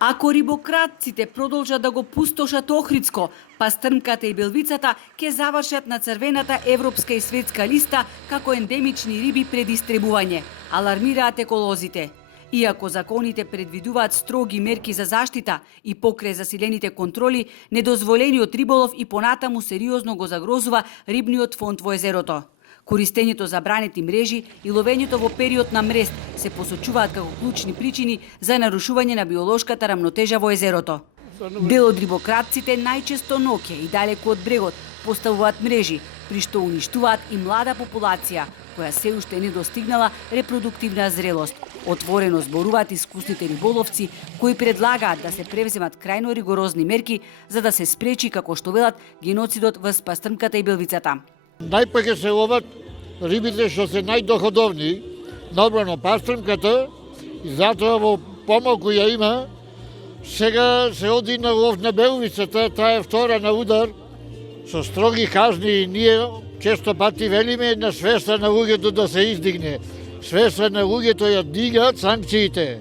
Ако рибократците продолжат да го пустошат Охридско, пастрмката и белвицата ќе завршат на црвената европска и светска листа како ендемични риби пред истребување, алармираат еколозите. Иако законите предвидуваат строги мерки за заштита и покрај засилените контроли, недозволениот риболов и понатаму сериозно го загрозува рибниот фонд во езерото. Користењето забранети мрежи и ловењето во период на мрест се посочуваат како клучни причини за нарушување на биолошката рамнотежа во езерото. Дел од рибократците најчесто ноќе и далеку од брегот поставуваат мрежи, при што уништуваат и млада популација, која се уште не достигнала репродуктивна зрелост. Отворено зборуваат искусните риболовци, кои предлагаат да се превземат крајно ригорозни мерки за да се спречи, како што велат, геноцидот во пастрмката и белвицата. Најпаќе се ловат рибите што се најдоходовни, нормално пастрмката, и затоа во помалку ја има. Сега се оди на лов на белвицата, таа е втора на удар, со строги казни. Ние често пати велиме на свеста на луѓето да се издигне. Свеста на луѓето ја дигаат санкциите.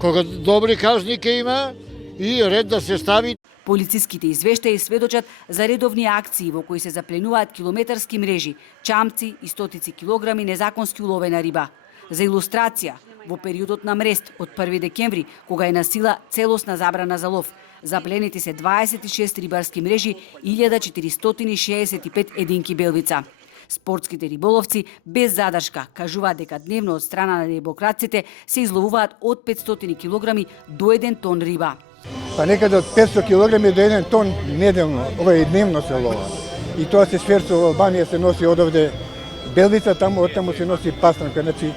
Кога добри казни ќе има и ред да се стави. Полициските извештаи сведочат за редовни акции во кои се запленуваат километарски мрежи, чамци и стотици килограми незаконски уловена риба. За илустрација, во периодот на мрест од 1 декември, кога е на сила целосна забрана за лов, запленети се 26 рибарски мрежи и 1465 единки белвица. Спортските риболовци без задршка кажуваат дека дневно од страна на рибократците се изловуваат од 500 килограми до 1 тон риба. Па некаде од 500 килограми до 1 тон неделно, ова и дневно се лова. И тоа се сверцува во Албанија, се носи одовде белвица, оттаму се носи пастрмка. Значи,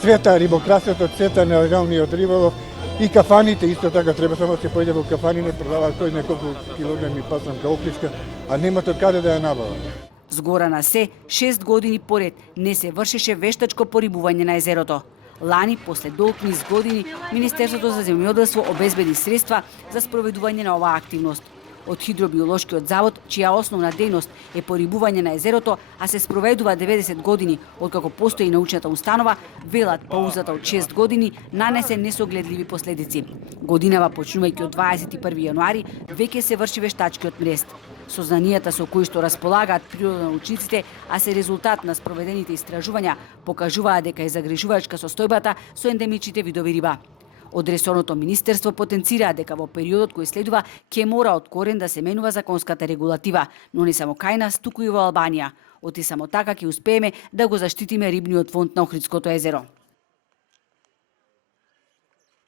цвета рибокрасето, цвета нелегалниот риболов и кафаните исто така треба само се појде во кафани, не продаваат кој неколку килограми пастрмка охридска, а немат од каде да ја набават. Згора на се, 6 години поред не се вршеше вештачко порибување на езерото. Лани, после долг низ години, Министерството за земјоделство обезбеди средства за спроведување на оваа активност. Од Хидробиолошкиот завод, чија основна дејност е порибување на езерото, а се спроведува 90 години, откако постои научната установа, велат паузата од 6 години нанесе несогледливи последици. Годинава, почнувајќи од 21 јануари, веќе се врши вештачкиот мрест. Сознанијата со кои што располагаат природонаучниците, а се резултат на спроведените истражувања, покажуваат дека е загрижувачка состојбата со ендемичните видови риба. Од ресорното министерство потенцираа дека во периодот кој следува ќе мора од корен да се менува законската регулатива, но не само кај нас, туку и во Албанија. Оти само така ќе успееме да го заштитиме рибниот фонд на Охридското езеро.